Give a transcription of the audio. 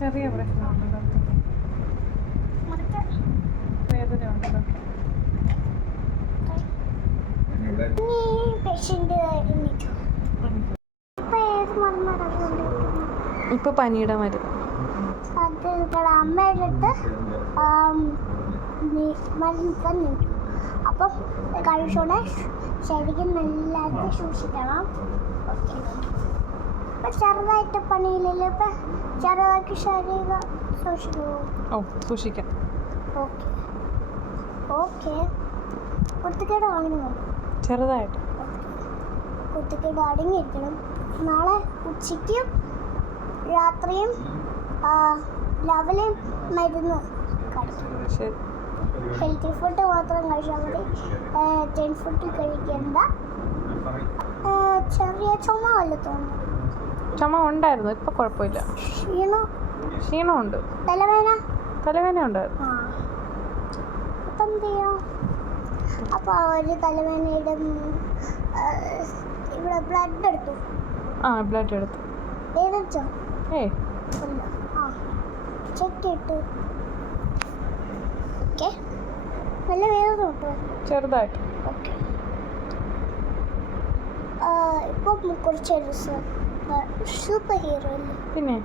ചെറിയ പ്രശ്നമുണ്ടോ? വേദന ഉണ്ടോ? ഇപ്പൊ പനിയുടെ മരുന്ന് അമ്മയുടെ അടുത്ത് മരുന്ന് തന്നു. അപ്പം കഴിച്ചോടെ ശരിക്കും നല്ലതായിട്ട് സൂക്ഷിക്കണം. ഇപ്പം ചെറുതായിട്ട് പണിയില്ലല്ലോ, ഇപ്പം ചെറുതായിട്ട് ശരീരം സൂക്ഷിക്കുമോ? ഓ, സൂക്ഷിക്കാം. Okay okay. കുത്തിക്കേട് വാങ്ങണം ചെറുതായിട്ട്. കുത്തിക്കേട് അടങ്ങിയിരിക്കണം. നാളെ ഉച്ചയ്ക്കും രാത്രിയും രാവിലെയും മരുന്ന് കഴിക്കണം. ശരി. ഹെൽത്തി ഫുഡ് മാത്രം കഴിച്ചാൽ മതി. ജങ്ക് ഫുഡ് കഴിക്കണ്ട. ചെറിയ ചുമ വല്ല തോന്നുന്നു. ചുമ ഉണ്ടായിരുന്നു, ഇപ്പൊ കുഴപ്പമില്ല. ക്ഷീണമുണ്ട്. തലവേന ഉണ്ടായിരുന്നു. അപ്പം എന്ത് ചെയ്യണം? അപ്പോൾ ഒരു തലവേനയുടെ ഇവിടെ ബ്ലഡ് എടുത്തു. ബ്ലഡ് എടുത്തു. വേദനിച്ചോ? ചെക്ക് ഇട്ടു. ഓക്കെ, നല്ല വേദന കിട്ടോ? ചെറുതായിട്ട്. ഓക്കെ. ഇപ്പം കുറച്ച് സൂപ്പർ ഹീറോ അല്ലേ? പിന്നെ